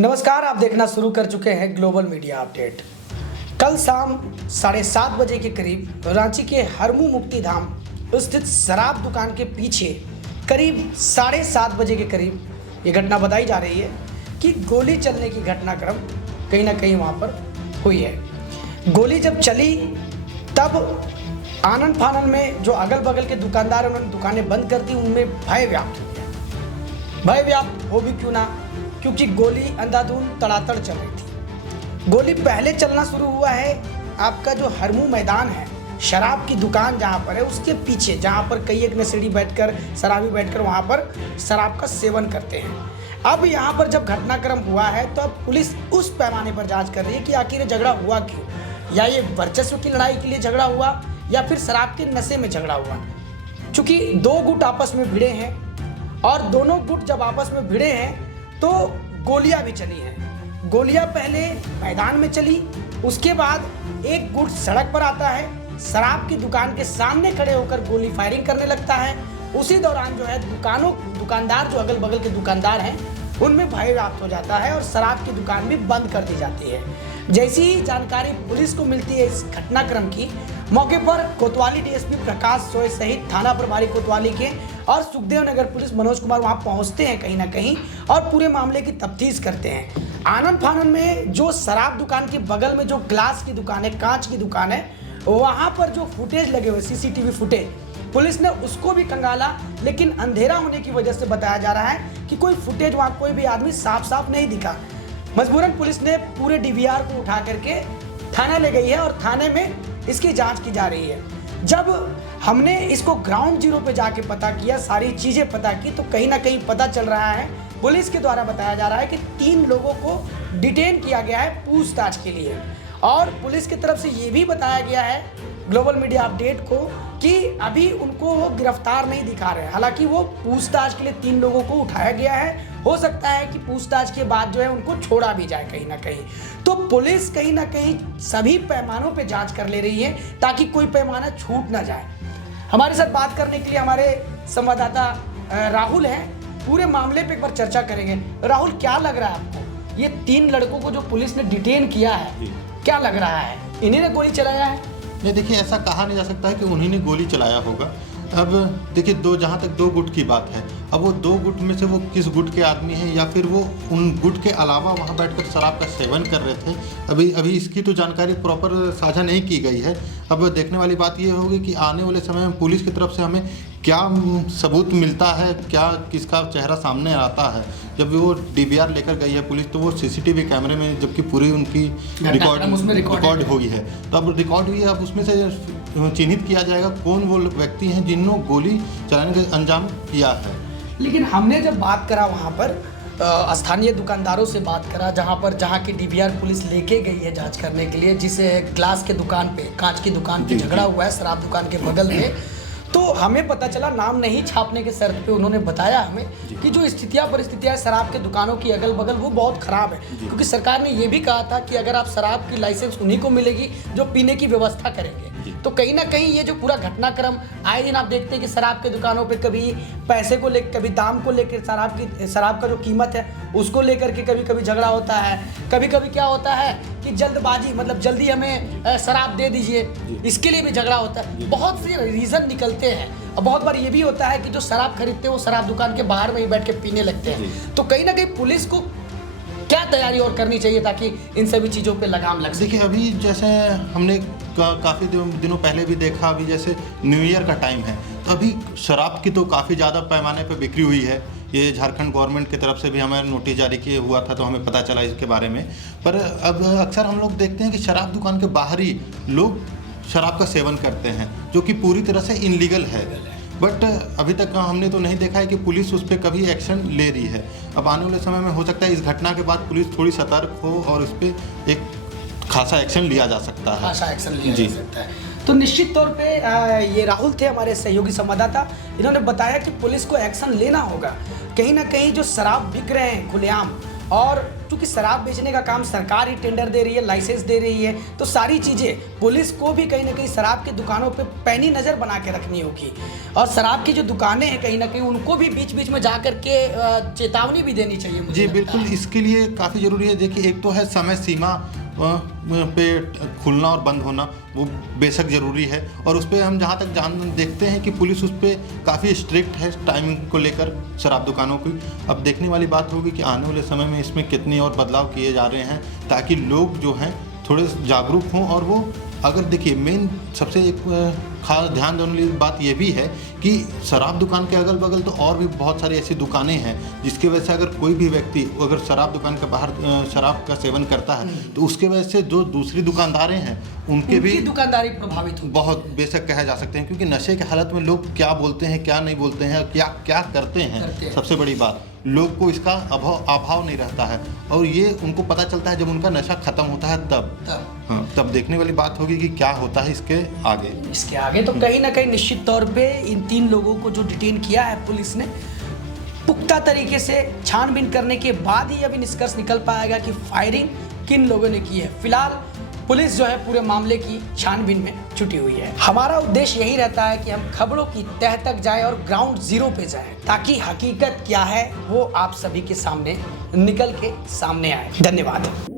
नमस्कार, आप देखना शुरू कर चुके हैं ग्लोबल मीडिया अपडेट। कल शाम 7:30 बजे के करीब रांची के हरमू मुक्ति धाम स्थित शराब दुकान के पीछे करीब 7:30 बजे के करीब ये घटना बताई जा रही है कि गोली चलने की घटनाक्रम कहीं ना कहीं वहाँ पर हुई है। गोली जब चली तब आनन फानन में जो अगल बगल के दुकानदार उन्होंने दुकानें बंद कर दी, उनमें भय व्याप्त हो गया। भय व्याप्त हो भी क्यों ना, क्योंकि गोली अंधाधुंध तड़ातड़ चल रही थी। गोली पहले चलना शुरू हुआ है आपका जो हरमू मैदान है, शराब की दुकान जहाँ पर है उसके पीछे, जहाँ पर कई एक नशेड़ी बैठकर शराबी बैठकर वहाँ पर शराब का सेवन करते हैं। अब यहाँ पर जब घटनाक्रम हुआ है तो अब पुलिस उस पैमाने पर जांच कर रही है कि आखिर झगड़ा हुआ क्यों, या ये वर्चस्व की लड़ाई के लिए झगड़ा हुआ या फिर शराब के नशे में झगड़ा हुआ। चूँकि दो गुट आपस में भिड़े हैं और दोनों गुट जब आपस में भिड़े हैं तो गोलियां भी चली हैं। गोलियां पहले मैदान में चली, उसके बाद एक गुट सड़क पर आता है, शराब की दुकान के सामने खड़े होकर गोली फायरिंग करने लगता है। उसी दौरान जो है दुकानदार जो अगल बगल के दुकानदार हैं उनमें भय व्याप्त हो जाता है और शराब की दुकान भी बंद कर दी जाती है। जैसी ही जानकारी पुलिस को मिलती है इस घटनाक्रम की, मौके पर कोतवाली डीएसपी प्रकाश सोय सहित थाना प्रभारी कोतवाली के और सुखदेव नगर पुलिस मनोज कुमार वहां पहुंचते हैं कहीं ना कहीं और पूरे मामले की तफ्तीश करते हैं। आनन फानन में जो शराब दुकान के बगल में जो ग्लास की दुकान है, कांच की दुकान है, वहां पर जो फुटेज लगे हुए सीसीटीवी फुटेज, पुलिस ने उसको भी कंगाला, लेकिन अंधेरा होने की वजह से बताया जा रहा है कि कोई फुटेज वहां कोई भी आदमी साफ साफ नहीं दिखा। मजबूरन पुलिस ने पूरे डीवीआर को उठा करके थाना ले गई है और थाने में इसकी जांच की जा रही है। जब हमने इसको ग्राउंड जीरो पे जाके पता किया, सारी चीजें पता की, तो कहीं ना कहीं पता चल रहा है, पुलिस के द्वारा बताया जा रहा है कि 3 लोगों को डिटेन किया गया है पूछताछ के लिए। और पुलिस की तरफ से ये भी बताया गया है ग्लोबल मीडिया अपडेट को कि अभी उनको वो गिरफ्तार नहीं दिखा रहे हैं। हालांकि वो पूछताछ के लिए 3 लोगों को उठाया गया है, हो सकता है कि पूछताछ के बाद जो है उनको छोड़ा भी जाए कहीं ना कहीं। तो पुलिस कहीं ना कहीं सभी पैमानों पे जांच कर ले रही है ताकि कोई पैमाना छूट ना जाए। हमारे साथ बात करने के लिए हमारे संवाददाता राहुल हैं, पूरे मामले पे एक बार चर्चा करेंगे। राहुल, क्या लग रहा है आपको, ये 3 लड़कों को जो पुलिस ने डिटेन किया है, क्या लग रहा है, इन्हीं ने गोली चलाया है? नहीं, देखिए, ऐसा कहा नहीं जा सकता है कि उन्हीं ने गोली चलाया होगा। अब देखिए, जहाँ तक 2 गुट की बात है, अब वो 2 गुट में से वो किस गुट के आदमी हैं या फिर वो उन गुट के अलावा वहाँ बैठकर शराब का सेवन कर रहे थे, अभी इसकी तो जानकारी प्रॉपर साझा नहीं की गई है। अब देखने वाली बात ये होगी कि आने वाले समय में पुलिस की तरफ से हमें क्या सबूत मिलता है, क्या किसका चेहरा सामने आता है। जब वो डीवीआर लेकर गई है पुलिस, तो वो सीसीटीवी कैमरे में जबकि पूरी उनकी रिकॉर्ड हुई है, तो अब रिकॉर्ड हुई है, अब उसमें से चिन्हित किया जाएगा कौन वो व्यक्ति हैं जिन्होंने गोली चलाने का अंजाम किया है। लेकिन हमने जब बात करा वहाँ पर स्थानीय दुकानदारों से बात करा, जहाँ की डीवीआर पुलिस लेके गई है जांच करने के लिए, जिसे ग्लास के दुकान पे, कांच की दुकान पे झगड़ा हुआ है शराब दुकान के बगल में, तो हमें पता चला, नाम नहीं छापने के शर्त पे उन्होंने बताया हमें कि जो परिस्थितियां शराब के दुकानों की अगल बगल वो बहुत खराब है, क्योंकि सरकार ने ये भी कहा था कि अगर आप शराब की लाइसेंस उन्हीं को मिलेगी जो पीने की व्यवस्था करेंगे। तो कहीं ना कहीं ये जो पूरा घटनाक्रम आए दिन आप देखते हैं कि शराब के दुकानों पे कभी पैसे को लेकर, कभी दाम को लेकर, शराब का जो कीमत है उसको लेकर के कभी कभी झगड़ा होता है। कभी कभी क्या होता है कि जल्दबाजी, मतलब जल्दी हमें शराब दे दीजिए, इसके लिए भी झगड़ा होता है। बहुत से रीज़न निकलते हैं और बहुत बार ये भी होता है कि जो शराब खरीदते हैं वो शराब दुकान के बाहर में ही बैठ के पीने लगते हैं। तो कहीं ना कहीं पुलिस को क्या तैयारी और करनी चाहिए ताकि इन सभी चीज़ों पे लगाम लग सके? देखिए, अभी जैसे हमने काफ़ी दिनों पहले भी देखा, अभी जैसे न्यू ईयर का टाइम है, तो अभी शराब की तो काफ़ी ज़्यादा पैमाने पे बिक्री हुई है। ये झारखंड गवर्नमेंट की तरफ से भी हमें नोटिस जारी किया हुआ था, तो हमें पता चला इसके बारे में। पर अब अक्सर हम लोग देखते हैं कि शराब दुकान के बाहर ही लोग शराब का सेवन करते हैं, जो कि पूरी तरह से इनलीगल है। बट अभी तक हमने तो नहीं देखा है कि पुलिस उस पर कभी एक्शन ले रही है। अब आने वाले समय में हो सकता है इस घटना के बाद पुलिस थोड़ी सतर्क हो और उस पर एक खासा एक्शन लिया जा सकता है। जा सकता है। तो निश्चित तौर पे ये राहुल थे हमारे सहयोगी संवाददाता, इन्होंने बताया कि पुलिस को एक्शन लेना होगा। कहीं ना कहीं जो शराब बिक रहे हैं खुलेआम, और क्योंकि शराब बेचने का काम सरकार ही टेंडर दे रही है, लाइसेंस दे रही है, तो सारी चीज़ें पुलिस को भी कहीं ना कहीं शराब की दुकानों पे पैनी नज़र बना के रखनी होगी। और शराब की जो दुकानें हैं कहीं ना कहीं उनको भी बीच बीच में जा करके चेतावनी भी देनी चाहिए मुझे जी लगता बिल्कुल, है। इसके लिए काफ़ी ज़रूरी है। देखिए, एक तो है समय सीमा पे खुलना और बंद होना, वो बेशक ज़रूरी है। और उस पर हम जहाँ तक देखते हैं कि पुलिस उस पर काफ़ी स्ट्रिक्ट है टाइमिंग को लेकर शराब दुकानों की। अब देखने वाली बात होगी कि आने वाले समय में इसमें कितने और बदलाव किए जा रहे हैं, ताकि लोग जो हैं थोड़े जागरूक हों। और वो अगर देखिए, मेन सबसे एक खास ध्यान देने वाली बात ये भी है कि शराब दुकान के अगल बगल तो और भी बहुत सारी ऐसी दुकानें हैं जिसकी वजह से अगर कोई भी व्यक्ति अगर शराब दुकान के बाहर शराब का सेवन करता है तो उसके वजह से जो दूसरी दुकानदारें हैं उनकी भी दुकानदारी प्रभावित होगी। बहुत बेशक कहे जा सकते हैं, क्योंकि नशे के हालत में लोग क्या बोलते हैं, क्या नहीं बोलते हैं, क्या क्या करते हैं। सबसे बड़ी बात, लोग को इसका अभाव नहीं रहता है, और ये उनको पता चलता है जब उनका नशा खत्म होता है तब। हाँ, तब देखने वाली बात होगी कि क्या होता है इसके आगे। तो कहीं ना कहीं निश्चित तौर पे इन 3 लोगों को जो डिटेन किया है पुलिस ने, पुख्ता तरीके से छानबीन करने के बाद ही अभी निष्कर्ष निकल पाएगा कि फायरिंग किन लोगों ने की है। फिलहाल पुलिस जो है पूरे मामले की छानबीन में जुटी हुई है। हमारा उद्देश्य यही रहता है कि हम खबरों की तह तक जाएं और ग्राउंड जीरो पे जाएं, ताकि हकीकत क्या है वो आप सभी के सामने निकल के सामने आए। धन्यवाद।